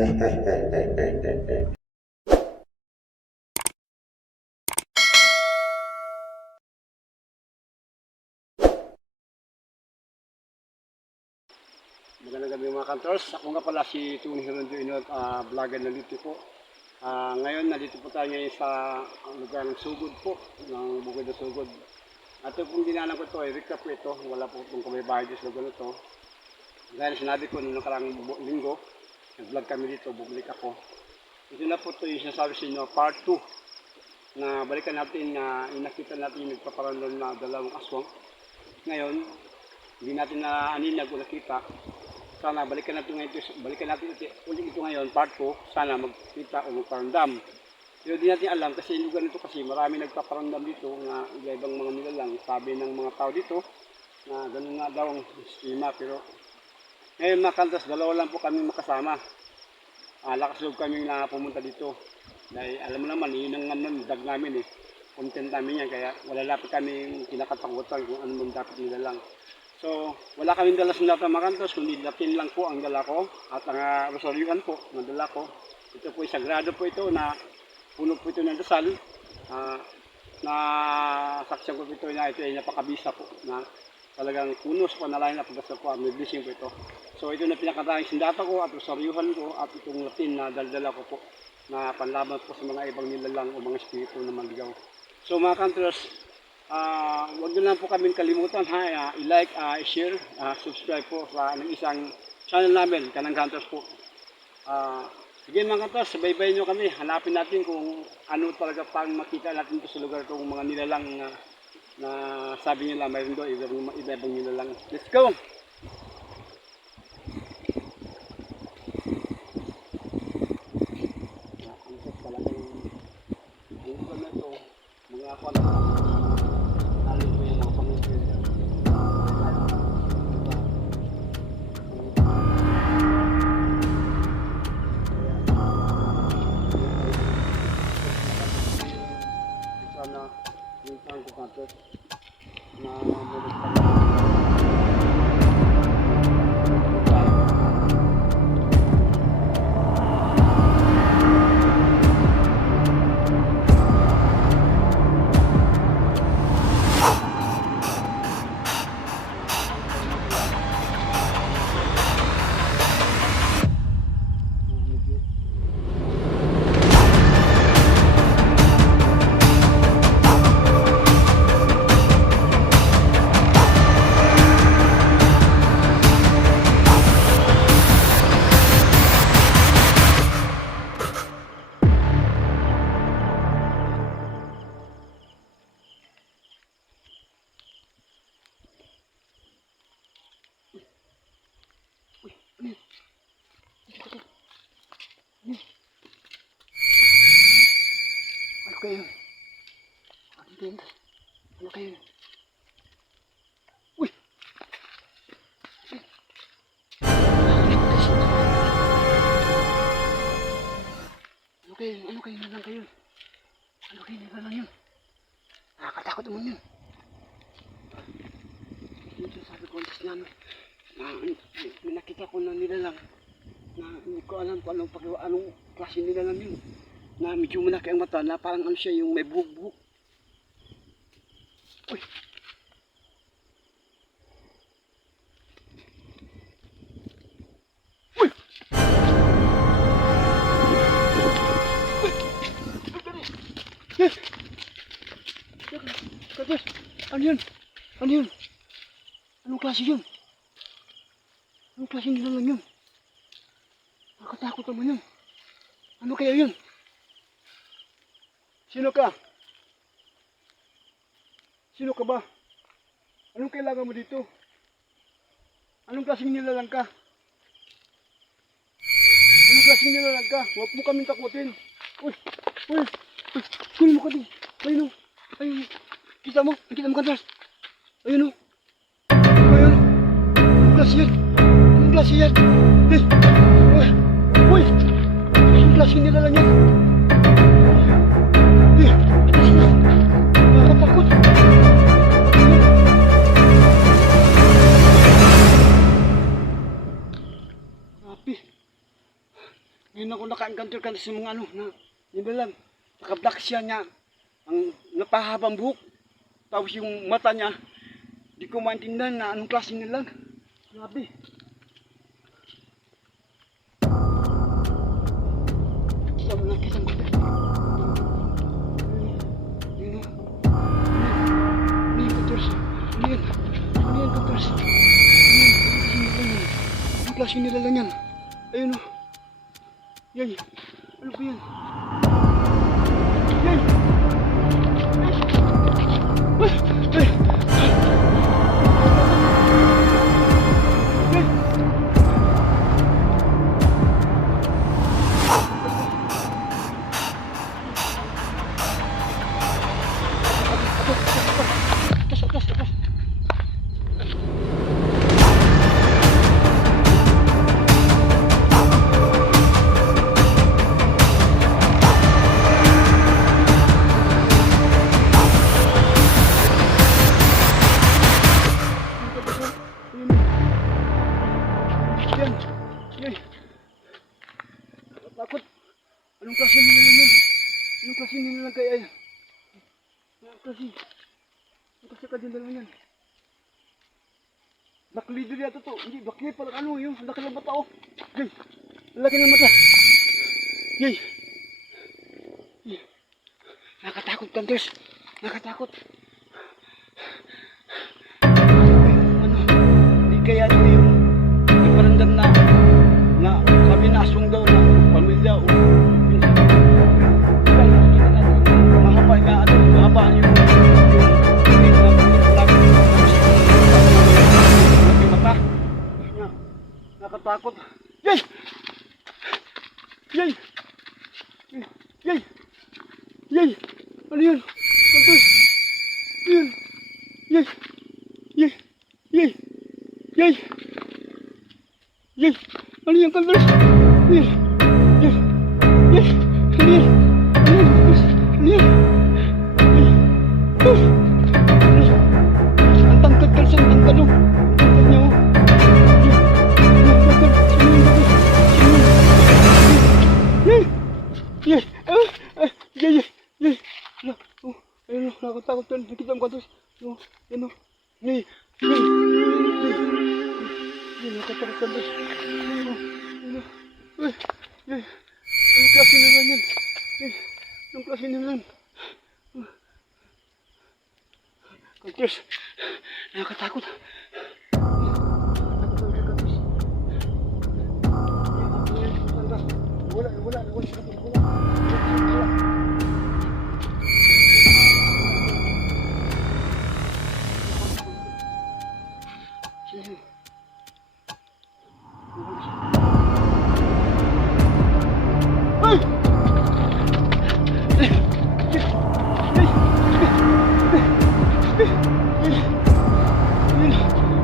Magandang gabi mga kantors. Ako nga pala si Tony Hirondo Inot, vlogger na dito po. Ngayon nandito po tayo ngayon sa lugar ng Sugod po, ng Bukid ng Sugod. At ito pong dinaanan ko ito, recap po ito. Wala po itong kumibahay sa lugar na ito. Dahil sinabi ko noong nakarang linggo, nag-vlog kami dito, bumalik ako. Ito na po ito yung sinasabi sa inyo, part 2. Na balikan natin na inakita natin yung nagpaparandol na dalawang aswang. Ngayon, hindi natin na aninag o nakita. Sana balikan natin ulit ito ngayon, part 2. Sana magkita o magparandam. Pero di natin alam kasi yung lugar nito kasi marami nagpaparandam dito na ibang mga nilalang. Sabi ng mga tao dito na ganun nga daw ang estima. Pero ngayon mga kantas, dalawa lang po kami makasama. Lakas loob kami na pumunta dito. Dahil alam mo naman, yun ang dag namin eh. Content namin yan, kaya wala lapit kami kinakatakutan kung ano man dapat nilalang. So, wala kaming dala sa mga kantos, kundi latin lang po ang dala ko at ang rosaryuan po ang dala ko. Ito po ay sagrado po ito na puno po ito ng dasal. Na saksyan ko po ito na ito ay napakabisa po na talagang puno sa panalangin at pagdasal po. May blessing po ito. So, ito na pinakatahing sindata ko at rosaryuhan ko at itong latin na daldala ko po na panlaban po sa mga ibang nilalang o mga espiritu na maligaw. So, mga kantos, huwag nyo lang po kaming kalimutan i-like, i-share, subscribe po sa isang channel namin, Kanang Hunters po. Sige mga kantos, sabay-bay nyo kami, hanapin natin kung ano talaga pang makita natin sa lugar itong mga nilalang na sabi nila mayroon doon, ibang nilalang. Let's go! Ano kayo? Ano kayo? Uy! Ano kayo nalang kayo? Ano kayo nalang yun? Nakakatakot naman yun. Ito sabi ko antas namin. May nakita ko na nilalang. Na hindi ko alam kung anong klase nilalang yun. Na medyo malaki ang mata na parang ano siya yung may buhok-buhok. Uy! Uy! Yes! Yes! Ano yun? Ano yun? Anong klase yun? Anong klase nilalang yun? Nakatakot naman yun. Ano kaya yun? Sino ka? Sino ka ba? Anong kailangan mo dito? Anong klaseng nilalang ka? Anong klaseng nilalang ka? Huwag mo kaming takutin. Uy! Uy! Uy! Kunin mo ka din. Ayun o. Ayun. Kita mo? Nakita mo kantas? Ayun o. Ayun. Anong klase yan? Anong klase yan? Eh! Uy! Anong klaseng nilalang yan? Nakakatakot. Grabe. din ako naka-encounter kasi sa mga ano, na, yun na lang, naka-black siya niya, ang napahabang buhok, tapos yung mata niya, di ko maintindihan na anong klase nilang. Grabe. Sabi lang kitang ko. Yun o. Ano yan, Kantors? Ano yan? Ano yan, Kantors? Ano yan? Anong klase nila lang yan? Ayun o. Yan. Ano ba yan? Yan. Ay! Yan. Yan. Takot. Anong klase nila yan? Anong klase nila lang kaya yan? Anong klase? Anong klase ka din dalawa yan? Black leader yata to. Hindi, black leader pala ano yung laki ng mata oh. Yay. Laki ng mata. Yay. Yay. Nakatakot, Kantors. Nakatakot. Ano? Hindi kaya ito yung nagparandam na kami na aswang daw na pamilya o mahaba nga ano, mahaba yung mata. Nakatakot. Yay! Yay! Yay! Yay! Ano yun? Kantors! Yun! Yay! Yay! Yay! Yay! Yay! Ano yung Kantors? Yay! Yay! Yay! Ano yan? Ano yan? Ano yan? Yay! Ang tangkad Kantors, ang tangkad oh. Ang tangkad niya oh. Yay! Yay! Yay! Yay! Yay! Oh, ayun oh, nakatakot yan. Nakita mo Kantors? Oh, ayun oh. Yay! Yay! Yay! Yay! Nakatakot Kantors. Ay, ay, anong klase nila yan? Ay, anong klase nila yan? Kantors, nakakatakot. Wala.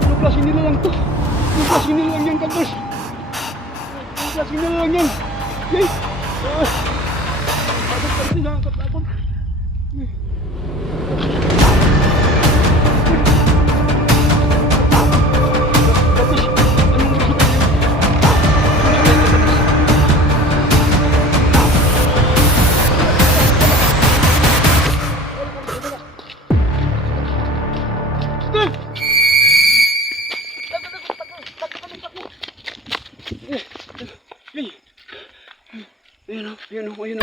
Anong klase nila lang to? Anong klase nila lang yan, Kantors? Anong klase nila lang yan? Yay! Takot, nakakatakot. Ayun o.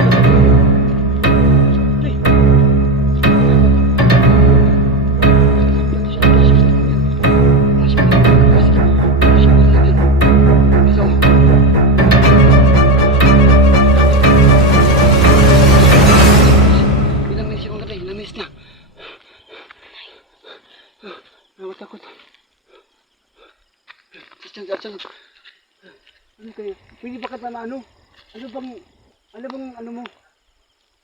Takot. Ano kaya? Pwede ba ka na ano? Ano bang ano mo?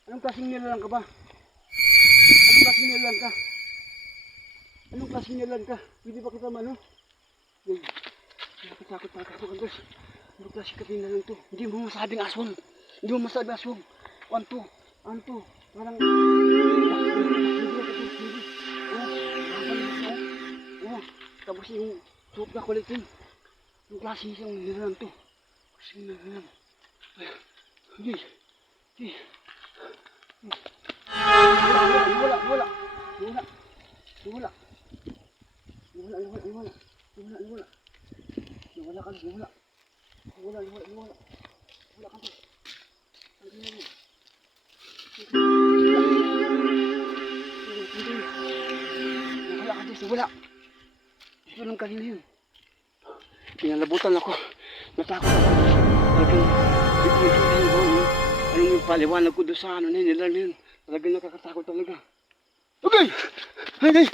Anong klaseng nilalang ka ba? Anong klaseng nilalang ka? Anong klaseng nilalang ka? Pwede ba kita ano? Yan. Nakatakot Kantors. Anong klaseng ka nilalang to? Hindi mo masabing aswang. Hindi mo masabing aswang. Ano to? Parang tapos yung suot na kulitin. Yung klase siyang nilalang to. Kasi nilalang. Hindi. Hindi. Wala. Wala. Ito lang kanina yun. Pinalabutan ako. Natakot ako. Talagang hindi ko maintindihan ko. Anong yung paliwanag ko doon sa ano na yun, nila na yun. Talagang nakakatakot talaga. Okay! Ay!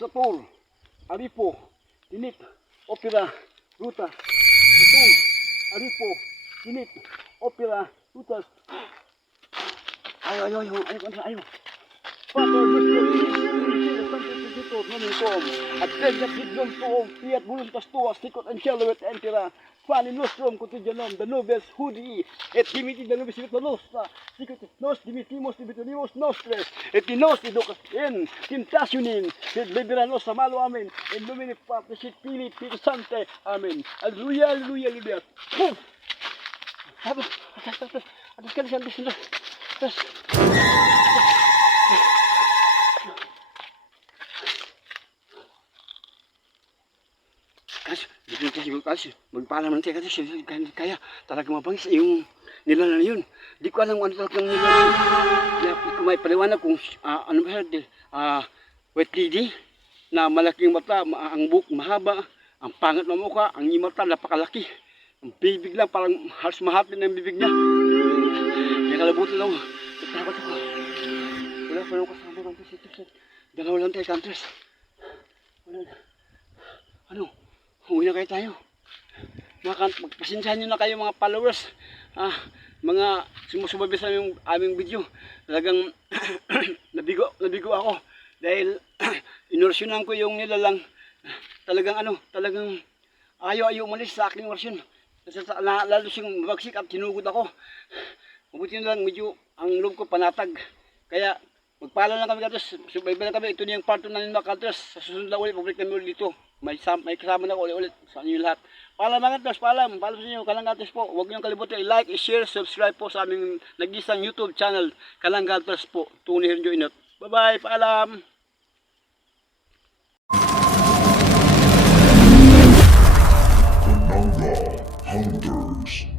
Sator, Aripo, Dinit, Opera, Ruta, Sator, Aripo, Dinit, Opera, Ruta. Ayaw. Pater, Mr. Tom, at Pedro Pidyon Toom, Fiat Voluntas Tuas, Tikot and Shalowet Entera, Fanny Nostrum, Cotidianum, the Nobes, Hudi, et Dimiti, the Nobis Nostra, Secret Nos, Dimitimos, Dimitrimos Nostres, et Dinos, Educas, en, Timtationin, et Liberanos, Samalo, Amen, en Lumini Partnership, Pili, Pito Sante, Amen. Alleluia, Alleluia. Atas ka na. Kasi magpaalam lang tayo kasi kaya talaga mabangis yung nilala na yun. Di ko alam ano talagang nilala yun. Di ko may paliwanag kung ano ba wet lady na malaking mata, ang buhok mahaba, ang pangat na mukha, ang mata napakalaki. Ang bibig lang parang halos mahapin ng bibig niya. Kaya kalabutan ako. Takot ako. Wala pa nang kasama ng visitor. Dalawa lang tayo, countries. Ano? Uwi na kayo tayo. Magpasinsahan nyo na kayo mga followers. Mga sumusubaybay sa aming video. Talagang nabigo ako. Dahil inorasyonan ko yung nilalang. Talagang ayaw umalis sa aking orasyon. Lalo siyang mabagsik at tinugod ako. Mabuti na lang medyo ang loob ko panatag. Kaya magpaalam lang kami katos. Subaybay lang kami. Ito na yung part 2 na nila katos. Sa susunod na ulit, pabalik kami ulit dito. May kasama na ako ulit sa inyo lahat. Paalam mga katos, paalam sa inyo. Kalang Gatos po. Huwag niyong kalimutan i-like, i-share, subscribe po sa aming nag-isang YouTube channel. Kalang Gatos po. Tony Herjo Inot. Bye-bye, paalam. Hunters.